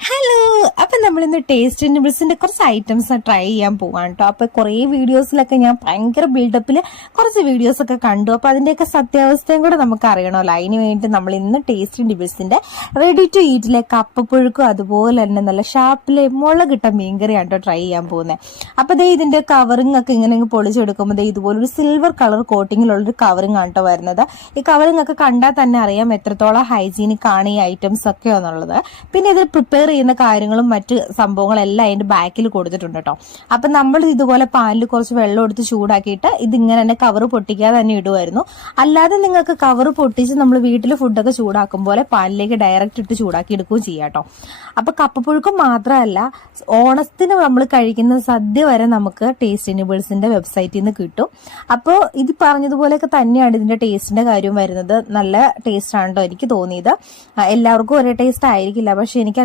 Hello, അപ്പൊ നമ്മളിന്ന് taste നൂഡിൽസിന്റെ കുറച്ച് ഐറ്റംസ് ട്രൈ ചെയ്യാൻ പോവാണ് കേട്ടോ. അപ്പൊ കുറെ വീഡിയോസിലൊക്കെ ഞാൻ ഭയങ്കര ബിൽഡപ്പിൽ കുറച്ച് വീഡിയോസ് ഒക്കെ കണ്ടു. അപ്പൊ അതിന്റെയൊക്കെ സത്യാവസ്ഥയും കൂടെ നമുക്ക് അറിയണമല്ലോ. അതിന് വേണ്ടി നമ്മൾ ഇന്ന് ടേസ്റ്റ് നൂഡിൽസിന്റെ റെഡി ടു ഈറ്റിലെ കപ്പപ്പുഴുക്കും അതുപോലെ തന്നെ നല്ല ഷാപ്പിലെ മുളകിട്ട മീൻകറിയാണ് കേട്ടോ ട്രൈ ചെയ്യാൻ പോകുന്നത്. അപ്പൊ ദേ ഇതിന്റെ കവറിംഗ് ഒക്കെ ഇങ്ങനെ പൊളിച്ചെടുക്കുമ്പോൾ ഇതുപോലൊരു സിൽവർ കളർ കോട്ടിങ്ങിലുള്ളൊരു കവറിംഗ് ആണ് കേട്ടോ വരുന്നത്. ഈ കവറിംഗ് ഒക്കെ കണ്ടാൽ തന്നെ അറിയാം എത്രത്തോളം ഹൈജീനിക് ആണ് ഈ ഐറ്റംസ് ഒക്കെ എന്നുള്ളത്. പിന്നെ ഇതിൽ പ്രിപ്പയർ ചെയ്യുന്ന കാര്യങ്ങളും മറ്റ് സംഭവങ്ങളെല്ലാം അതിന്റെ ബാക്കിൽ കൊടുത്തിട്ടുണ്ട് കേട്ടോ. അപ്പൊ നമ്മൾ ഇതുപോലെ പാനിൽ കുറച്ച് വെള്ളം എടുത്ത് ചൂടാക്കിയിട്ട് ഇതിങ്ങനെ തന്നെ കവർ പൊട്ടിക്കാതെ തന്നെ ഇടുമായിരുന്നു. അല്ലാതെ നിങ്ങൾക്ക് കവർ പൊട്ടിച്ച് നമ്മൾ വീട്ടിൽ ഫുഡൊക്കെ ചൂടാക്കും പോലെ പാനിലേക്ക് ഡയറക്റ്റ് ഇട്ട് ചൂടാക്കി എടുക്കുകയും ചെയ്യാം കേട്ടോ. അപ്പൊ കപ്പപ്പുഴുക്കും മാത്രമല്ല, ഓണത്തിന് നമ്മൾ കഴിക്കുന്ന സദ്യ വരെ നമുക്ക് ടേസ്റ്റ് നൂഡിൽസിന്റെ വെബ്സൈറ്റിൽ നിന്ന് കിട്ടും. അപ്പോൾ ഇത് പറഞ്ഞതുപോലെയൊക്കെ തന്നെയാണ് ഇതിന്റെ ടേസ്റ്റിന്റെ കാര്യം വരുന്നത്. നല്ല ടേസ്റ്റ് ആണ് കേട്ടോ എനിക്ക് തോന്നിയത്. എല്ലാവർക്കും ഒരേ ടേസ്റ്റ് ആയിരിക്കില്ല, പക്ഷെ എനിക്ക്